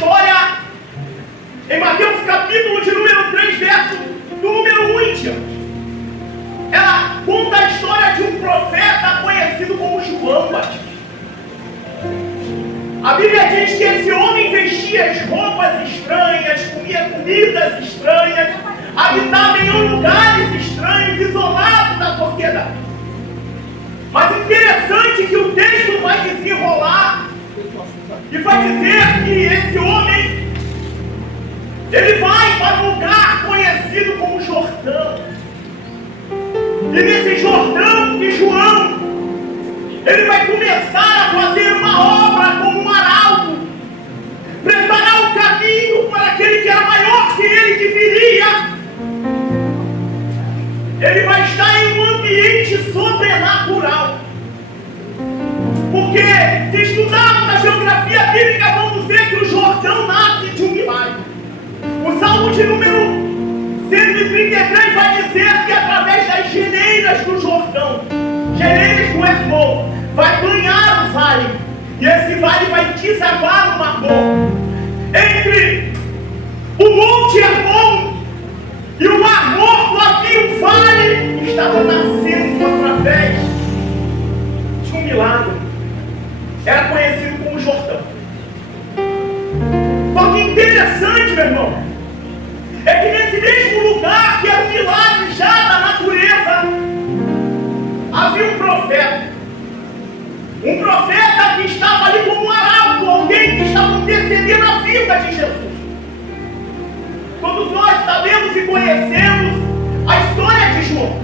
história em Mateus capítulo de número 3, verso do número 1 em diante. Ela conta a história de um profeta conhecido como João Batista. A Bíblia diz que esse homem vestia as roupas estranhas, comia comidas estranhas, habitava em lugares estranhos, isolado da sociedade. Mas interessante que o texto vai desenrolar e vai dizer que esse homem, ele vai para um lugar conhecido como Jordão. E nesse Jordão de João, ele vai começar a fazer uma obra como um arauto, preparar o caminho para aquele que era maior que ele, que viria. Ele vai estar em um ambiente sobrenatural. Porque se estudarmos a geografia bíblica, vamos ver que o Jordão nasce de um milagre. O Salmo de número 133 vai dizer que através das geneiras do Jordão, geneiras do Hermon, vai banhar o vale. E esse vale vai desaguar no Mar Morto. Entre o Monte Hermon e o Mar Morto havia um vale que estava nascendo através de um milagre. Era conhecido como Jordão. Só que interessante, meu irmão, é que nesse mesmo lugar que era um milagre já da natureza, havia um profeta. Um profeta que estava ali como um arauto, alguém que estava intercedendo a vida de Jesus. Todos nós sabemos e conhecemos a história de João.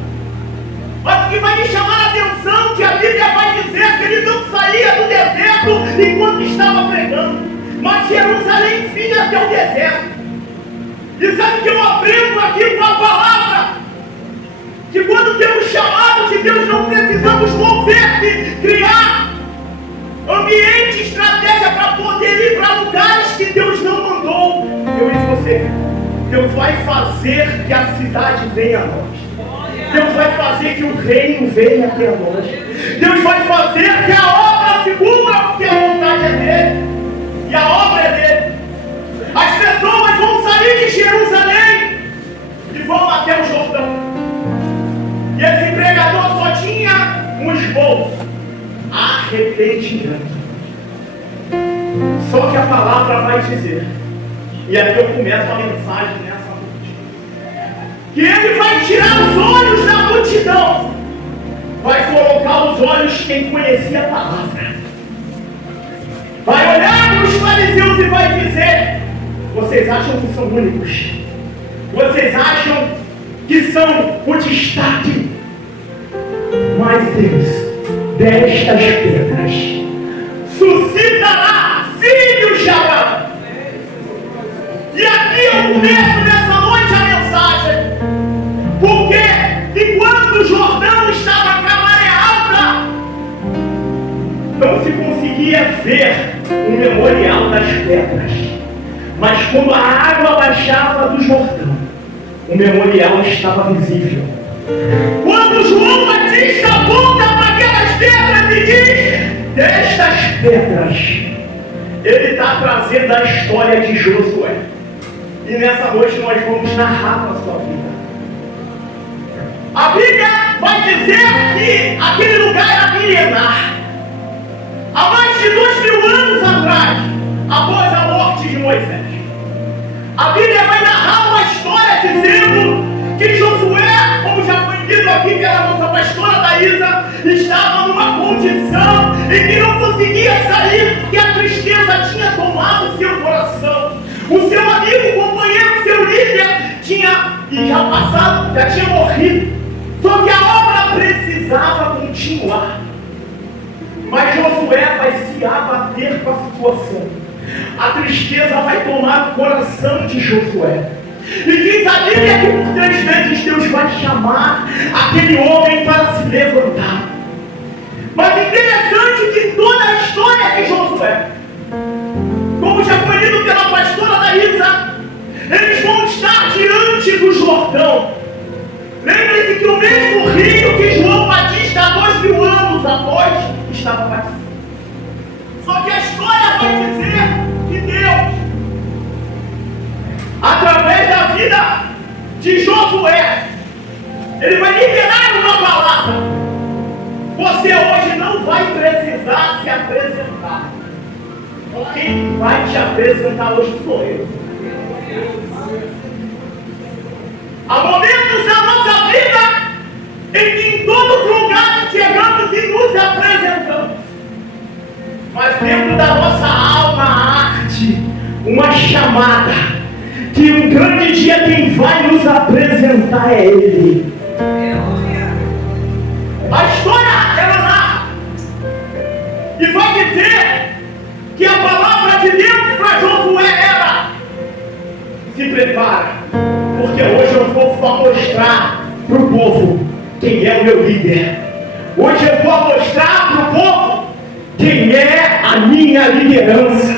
Mas o que vai me chamar a atenção é que a Bíblia vai dizer que ele não saía do deserto enquanto estava pregando, mas Jerusalém vinha até o deserto. E sabe que eu aprendo aqui com a palavra? Que quando temos chamado de Deus, não precisamos mover-se, criar ambiente, estratégia para poder ir para lugares que Deus não mandou. Eu disse você, Deus vai fazer que a cidade venha a nós. Deus vai fazer que o reino venha até nós. Deus vai fazer que a obra se cumpra, porque a vontade é dele e a obra é dele. As pessoas vão sair de Jerusalém e vão até o Jordão. E esse pregador só tinha um esboço: arrependimento. Só que a palavra vai dizer, e aqui eu começo a mensagem nessa noite, que ele vai tirar os olhos da multidão, vai colocar os olhos quem conhecia a palavra, vai olhar para os fariseus e vai dizer: vocês acham que são únicos? Vocês acham que são o destaque? Mas Deus, destas pedras, suscitará filhos de Abraão. E aqui eu começo nessa noite a mensagem, porque enquanto o Jordão estava com a maré alta, não se conseguia ver o memorial das pedras. Mas quando a água baixava do Jordão, o memorial estava visível. Quando João Batista aponta para aquelas pedras e diz: destas pedras, ele está trazendo a história de Josué. E nessa noite nós vamos narrar a sua vida. A Bíblia vai dizer que aquele lugar era milenar. Há mais de 2000 anos atrás, após a morte de Moisés, a Bíblia vai narrar uma história dizendo que Josué, como já foi dito aqui pela nossa pastora Daísa, estava numa condição em que não conseguia sair porque a tristeza tinha tomado seu coração. O seu amigo, companheiro, seu líder tinha já tinha morrido. Só que a obra precisava continuar. Mas Josué vai se abater com a situação. A tristeza vai tomar o coração de Josué. E diz a Bíblia que por 3 vezes Deus vai chamar aquele homem para se levantar. Mas interessante que toda a história de Josué, como já foi lido pela pastora Daísa, eles vão estar diante do Jordão. Lembre-se que o mesmo rio que João Batista, há 2000 anos após, estava batizado. Só que a história vai dizer que Deus Josué. Ele vai liberar uma palavra. Você hoje não vai precisar se apresentar. Quem vai te apresentar hoje sou eu. Há momentos na nossa vida em que em todos os lugares chegamos e nos apresentamos. Mas dentro da nossa alma arde uma chamada que um grande dia quem vai nos apresentar é Ele. A história ela narra e vai dizer que a palavra de Deus para Josué era: se prepara, porque hoje eu vou mostrar para o povo quem é o meu líder. Hoje eu vou mostrar para o povo quem é a minha liderança.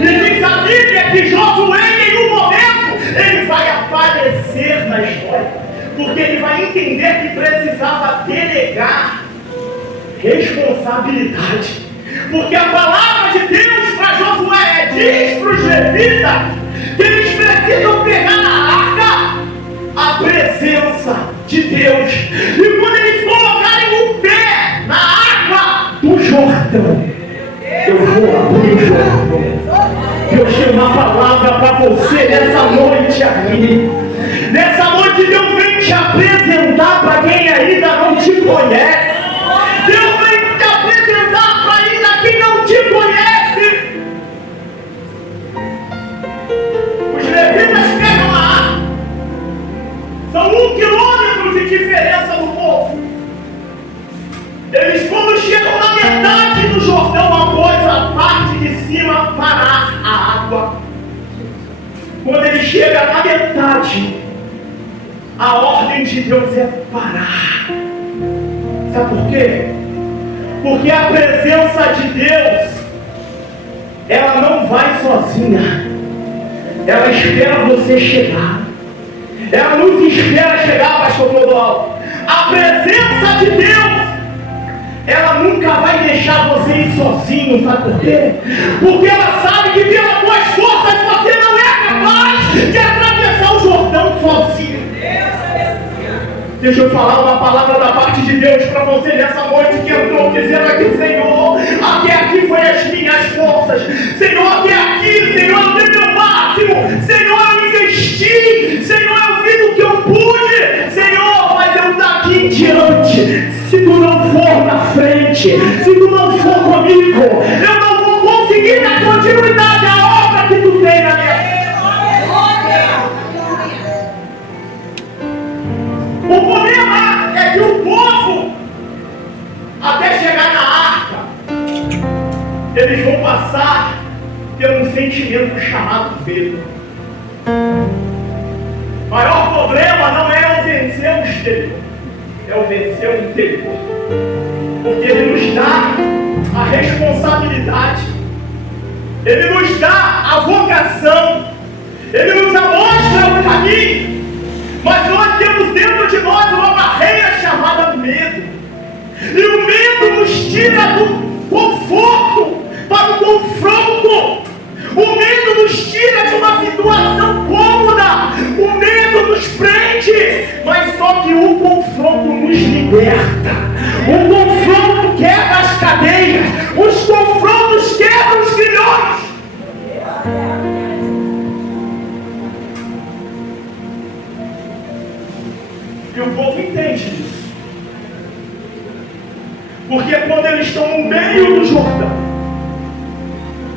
E diz a Bíblia que Josué em nenhum momento ele vai aparecer na história, porque ele vai entender que precisava delegar responsabilidade. Porque a palavra de Deus para Josué diz para os levitas que eles precisam pegar na arca a presença de Deus. E quando eles colocarem o pé na água do Jordão, eu vou abrir o Jordão. Deus tem uma palavra para você nessa noite aqui. Nessa noite Deus vem te apresentar para quem ainda não te conhece. Deus vem te apresentar para ainda quem não te conhece. Os levitas pegam a arca. São 1 quilômetro de diferença do povo. Eles quando chegam na metade do Jordão, após a parte de cima parar a água. Quando ele chega na metade, a ordem de Deus é parar. Sabe por quê? Porque a presença de Deus, ela não vai sozinha. Ela espera você chegar. Ela nos espera chegar, pastor Clodoaldo. A presença de Deus, ela nunca vai deixar você ir sozinho. Sabe por quê? Porque ela sabe que pelas tuas forças você não é capaz de atravessar o Jordão sozinho. Deixa eu falar uma palavra da parte de Deus para você nessa noite que entrou dizendo aqui: Senhor, até aqui foi as minhas forças. Senhor, até aqui, Senhor, eu dei meu máximo. Senhor, eu investi. Senhor, eu fiz o que eu pude. Senhor, mas eu daqui em diante, se tu não for na frente, se tu não for comigo, eu não vou conseguir dar continuidade à obra que tu tem na minha vida. O problema é que o povo, até chegar na arca, eles vão passar por um sentimento chamado medo. O maior problema não é o vencer o exterior, é o vencer o interior. Porque ele nos dá a responsabilidade, ele nos dá a vocação, ele nos mostra o caminho. Mas nós temos dentro de nós uma barreira chamada medo. E o medo nos tira do conforto para o confronto. O medo nos tira de uma situação cômoda. O medo nos prende. Mas só que o confronto nos liberta. O confronto quebra as cadeias. Os confrontos quebram os grilhões. E o povo entende isso. Porque quando eles estão no meio do Jordão,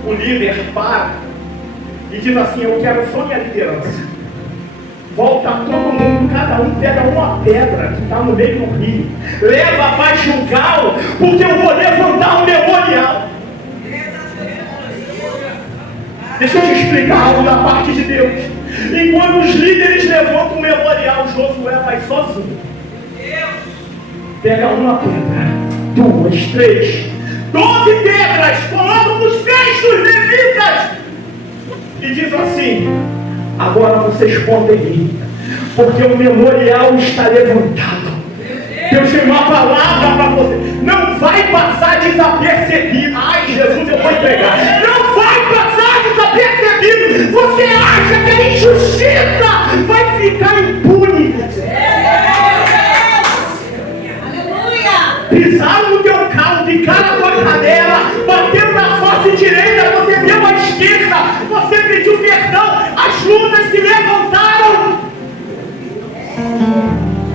o líder para e diz assim: eu quero só minha liderança. Volta todo mundo, cada um pega uma pedra que está no meio do rio, leva para Gilgal, porque eu vou levantar um memorial. Deixa eu te explicar algo da parte de Deus. Enquanto os líderes levantam o memorial, Josué vai sozinho. Pega uma pedra, 2, 3, 12 pedras, coloca nos pés dos levitas e diz assim: agora vocês podem ir, porque o memorial está levantado. Deus tem uma palavra para você. Não vai passar desapercebido. Ai, Jesus, eu vou entregar. Não vai passar desapercebido. Você acha que a injustiça vai ficar impune? pisaram no teu carro, picaram na tua canela, bateram na face direita, você deu à esquerda, você pediu perdão, as lutas se levantaram.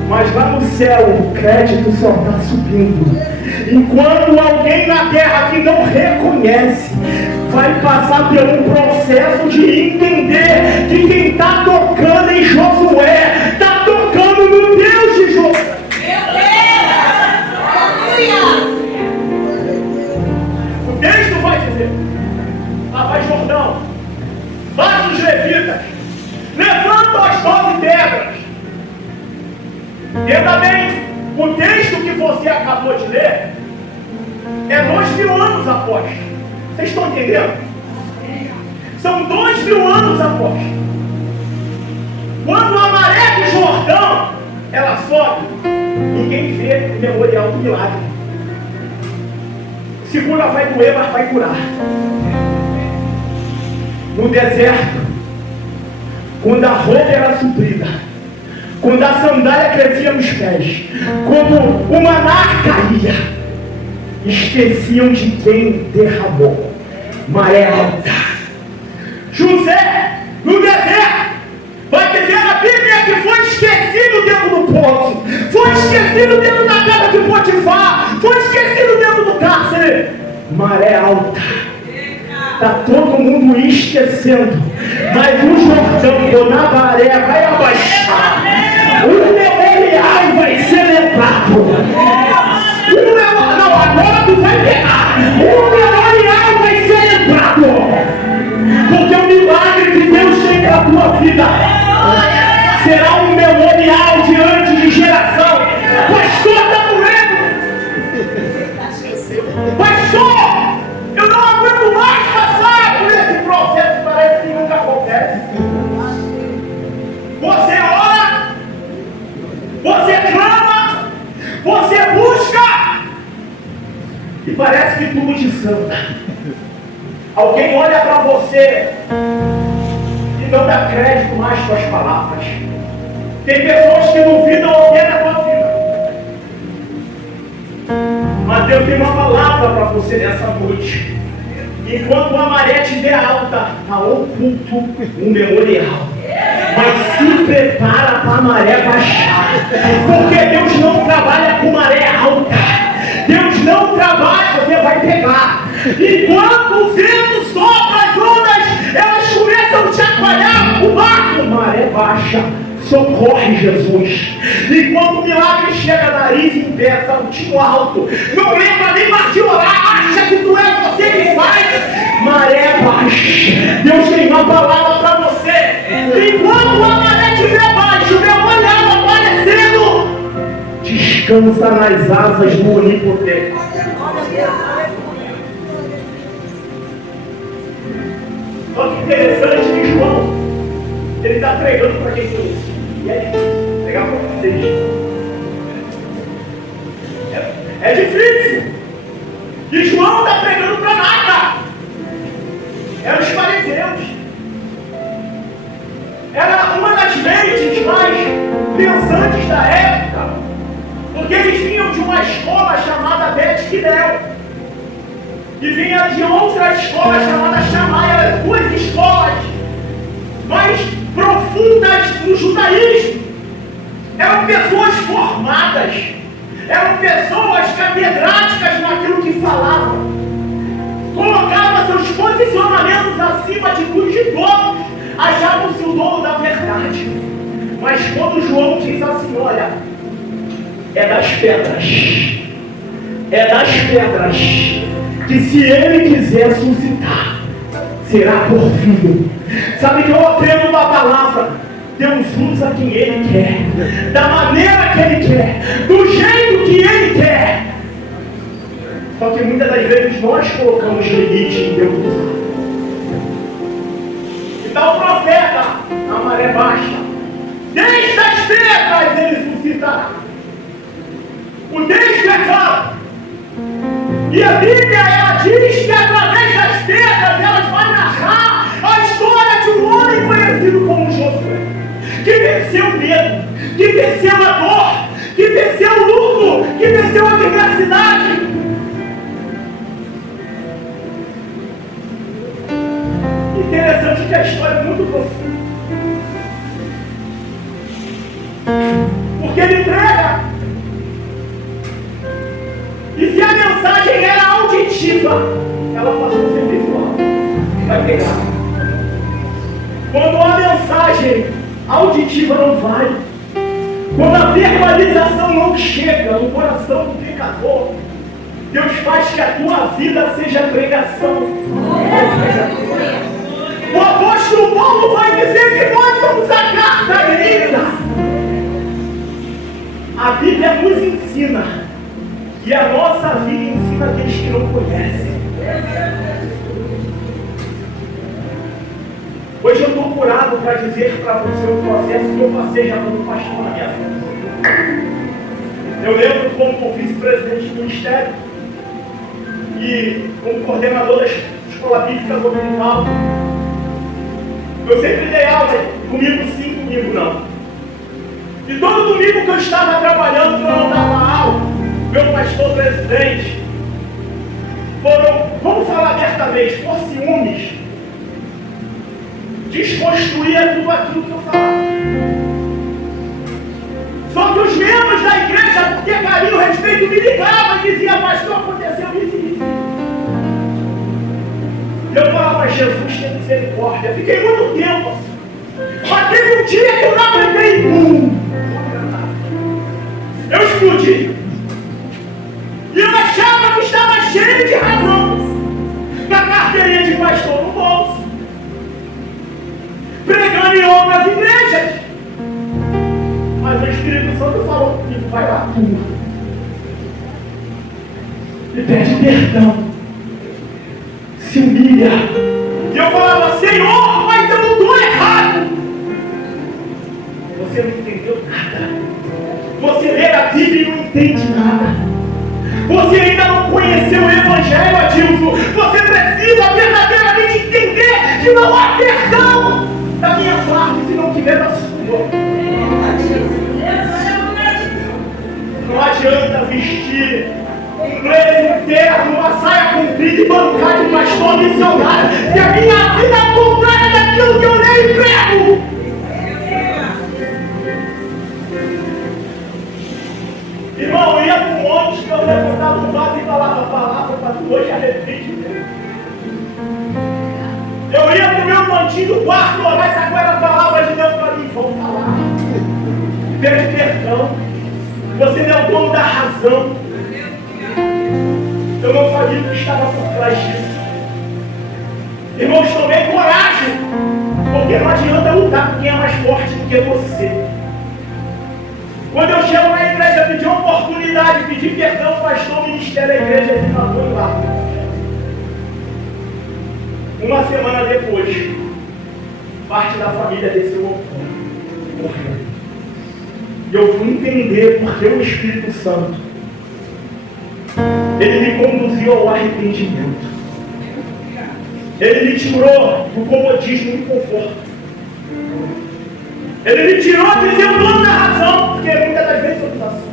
Mas lá no céu o crédito só está subindo. Enquanto alguém na terra que não reconhece vai passar por um processo de entender que quem está tocando em Josué está tocando no Deus de Josué. O texto vai dizer: lá vai Jordão, bate os levitas, levantam as 12 pedras. E também, o texto que você acabou de ler é 2000 anos após. Vocês estão entendendo? São 2000 anos após. Quando a maré do Jordão ela sobe, ninguém vê o memorial do milagre. Segura vai doer, mas vai curar. No deserto, quando a roupa era suprida, quando a sandália crescia nos pés, quando o maná caía, esqueciam de quem derramou. Maré alta. José, no deserto, vai dizer na Bíblia que foi esquecido dentro do poço, foi esquecido dentro da casa de Potifar, foi esquecido dentro do cárcere. Maré alta. Está todo mundo esquecendo, mas o Jordão, quando a maré vai abaixar, o memorial vai ser levado. Não, agora tu vai pegar. O memorial vai ser lembrado. Porque o milagre que Deus tem para a tua vida será um memorial diante de geração. Pastor, está doendo. Pastor, eu não aguento mais passar por esse processo. Parece que nunca acontece. Você ora, você clama, você busca, e parece que tudo desanda. Alguém olha para você e não dá crédito mais para as palavras. Tem pessoas que duvidam até da tua vida. Mas Deus tem uma palavra para você nessa noite. Enquanto a maré estiver alta, está oculto um memorial. Mas se prepara para a maré baixar. Porque Deus não trabalha com maré alta. Deus não trabalha, você vai pegar. Enquanto o vento sopra as ondas, elas começam a chacoalhar o barco. Maré baixa, socorre Jesus. Enquanto o milagre chega, nariz em pé, saltinho alto, não lembra nem mais de orar, acha que tu é você que faz. Maré baixa. Deus tem uma palavra para você. Enquanto a maré estiver baixa, o memorial aparecendo, descansa nas asas do Onipotente. Só que interessante que João, ele está pregando para quem conhece. E é difícil pregar para vocês. É difícil. E João está pregando para nada. Eram os fariseus. Era uma das mentes mais pensantes da época. Porque eles vinham de uma escola chamada Bet Hillel. E vinha de outra escola chamada Shammai. Eram duas escolas mais profundas no judaísmo. Eram pessoas formadas. Eram pessoas catedráticas naquilo que falavam. Colocavam seus posicionamentos acima de tudo e de todos. Achavam-se o dono da verdade. Mas quando João diz assim, olha, é das pedras. É das pedras que se ele quiser suscitar, será por filho. Sabe que eu aprendo uma palavra. Deus usa quem ele quer, da maneira que ele quer, do jeito que ele quer. Só que muitas das vezes nós colocamos limite em Deus usar. Então o profeta, na maré baixa, desde as pedras ele suscitará. O texto é claro. E a Bíblia, ela diz que através das pedras elas vai narrar a história de um homem conhecido como Josué, que venceu o medo, que venceu a dor, que venceu o luto, que venceu a adversidade. Interessante que a história é muito profunda. Porque ele prega. E se a mensagem era auditiva, ela passou a ser visual. Vai pegar. Quando a mensagem auditiva não vai, quando a verbalização não chega no coração do pecador, Deus faz que a tua vida seja pregação. O apóstolo Paulo vai dizer que nós somos a carta lida. A Bíblia nos ensina, e a nossa vida ensina aqueles que não conhecem. Hoje eu estou curado para dizer para você o processo que eu passei já como pastor na minha vida. Eu lembro como vice-presidente do ministério e como coordenador da escola bíblica dominical. Eu sempre dei aula, comigo sim, comigo não. E todo domingo que eu estava trabalhando, que eu não dava aula, meu pastor presidente, vamos falar abertamente, por ciúmes, desconstruía tudo aquilo que eu falava. Só que os membros da igreja, porque carinho, respeito, me ligavam e diziam, pastor, aconteceu isso e isso. E eu falava, Jesus tem misericórdia. Fiquei muito tempo assim. Mas teve um dia que eu não aguentei. Eu explodi. E eu achava que estava cheio de razão. Com a carteirinha de pastor no bolso. Pregando em outras igrejas. Mas o Espírito Santo falou comigo, vai lá tua. E pede perdão. Se humilha. E eu falava, Senhor, mas eu não estou errado. Você não entendeu nada. Você lê a Bíblia e não entende nada. Você ainda não conheceu o Evangelho, Adilson. Você precisa verdadeiramente entender que não há perdão da minha parte se não tiver da sua. Não adianta vestir um blazer interno, uma saia comprida e bancar de pastor missionário, se a minha vida é contrária daquilo que eu nem prego. Irmão, eu ia para um monte que eu levantava um vaso e falava a palavra para tu hoje arrepende. Eu ia para o meu cantinho do quarto orar e sacar a palavra de Deus para mim. Volta lá. Pede perdão. Você não é o dono da razão. Eu não sabia o que estava por trás disso. Irmãos, tomei coragem. Porque não adianta lutar com quem é mais forte do que você. Quando eu chego na igreja, pedi oportunidade, pedi perdão, pastor, ministério da igreja, ele falou lá. Uma semana depois, parte da família desceu ao ponto e morreu. E eu fui entender porque o Espírito Santo, ele me conduziu ao arrependimento. Ele me tirou do comodismo e do conforto. Ele me tirou de ser o dono da razão, porque muitas das vezes eu fiz assim.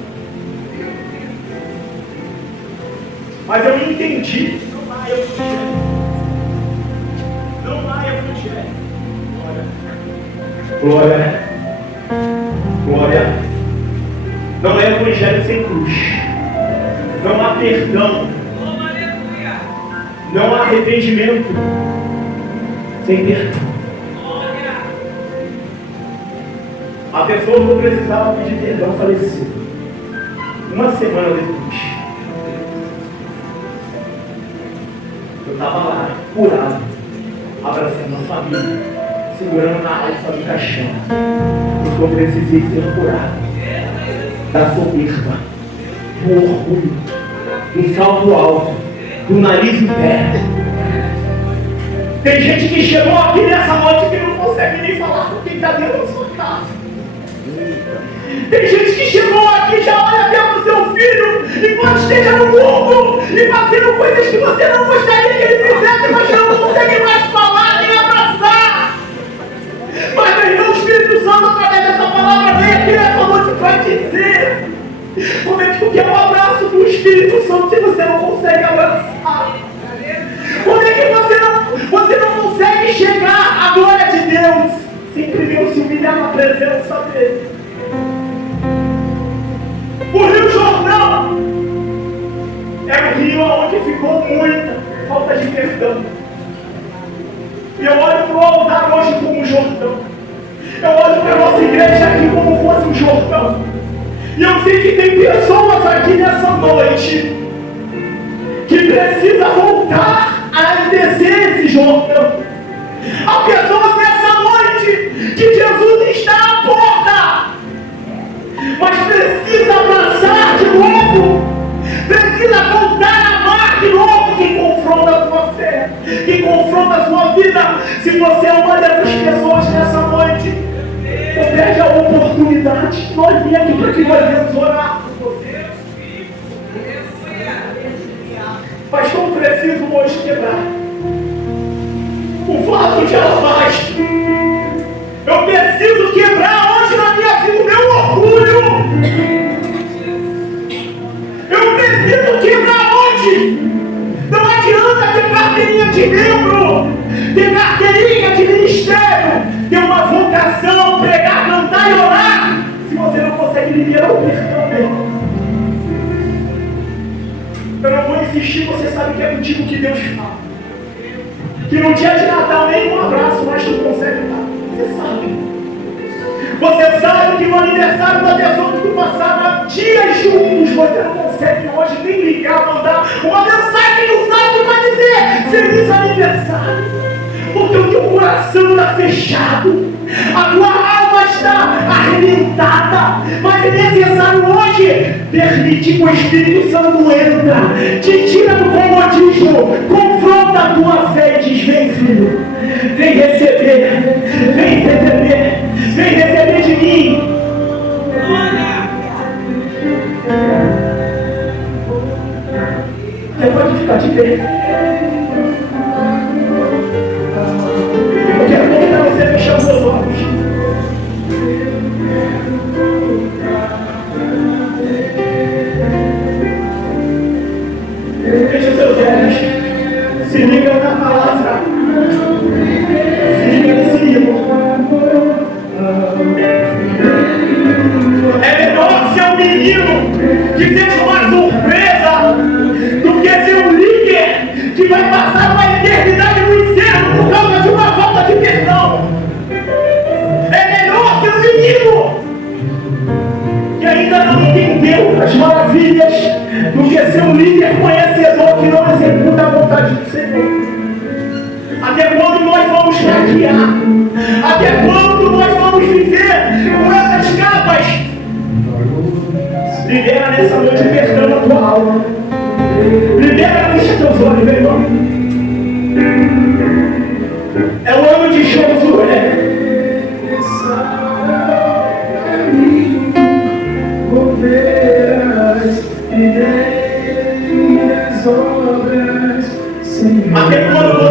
Mas eu entendi. Não há evangelho. Não há evangelho. Glória. Glória. Não é evangelho sem cruz. Não há perdão. Não há arrependimento sem perdão. A pessoa que eu precisava pedir perdão faleceu. Uma semana depois, eu estava lá, curado, abraçando a família, segurando na alça do caixão. Porque eu precisei ser curado da soberba, do orgulho, do salto alto, do nariz em pé. Tem gente que chegou aqui nessa noite que não consegue nem falar com quem está dentro da sua casa. Tem gente que chegou aqui e já olha até o seu filho enquanto esteja no mundo e fazendo coisas que você não gostaria que ele fizesse, mas não consegue mais falar nem abraçar. Mas meu irmão, o Espírito Santo, através dessa palavra, vem aqui nessa noite para dizer como é que é o abraço do Espírito Santo se você não consegue abraçar. Como é que você não consegue chegar presença dele. O Rio Jordão é um rio onde ficou muita falta de perdão. E eu olho para o altar hoje como um Jordão. Eu olho para a nossa igreja aqui como fosse um Jordão. E eu sei que tem pessoas aqui nessa noite que precisam voltar a descer esse Jordão. Há pessoas nessa noite que Jesus está à porta, mas precisa abraçar de novo, precisa voltar a amar de novo, que confronta a sua fé, que confronta a sua vida. Se você é uma dessas pessoas nessa noite, não perde a oportunidade. Nós viemos aqui para que nós venhamos orar por você. Mas como preciso hoje quebrar o vaso de alabastro, eu preciso quebrar hoje na minha vida o meu orgulho. Eu preciso quebrar hoje. Não adianta ter carteirinha de membro, ter carteirinha de ministério, ter uma vocação, pregar, cantar e orar, se você não consegue liberar o perdão dele. Eu não vou insistir, você sabe que é contigo que Deus fala. Que no dia de Natal nem um abraço mais tu consegue dar. Você sabe. Você sabe que no aniversário da pessoa que tu passava dias juntos, você não consegue hoje nem ligar, mandar uma mensagem no zap para dizer feliz aniversário. Porque o teu coração está fechado, a tua alma está arrebentada. Mas é necessário hoje permitir que o Espírito Santo entra, te tira do comodismo, confronta a tua fé e diz: vem, filho, vem receber, vem receber, vem receber de mim. Você pode ficar de pé. Eu quero convidar você a fechar os seus olhos. Feche os seus olhos. Se liga na palavra. Se liga nesse livro. É melhor ser um menino que seja uma surpresa do que ser um líder que vai passar uma eternidade no inferno por causa de uma falta de perdão. É melhor ser um menino que ainda não entendeu as maravilhas do que ser um líder conhecedor que não executa a vontade do Senhor. Até quando nós vamos hackear? Até quando nós vamos viver com essas capas? Libera nessa noite o perdão na tua alma. Libera, fecha teus olhos, meu irmão. É o ano de Josué. Até quando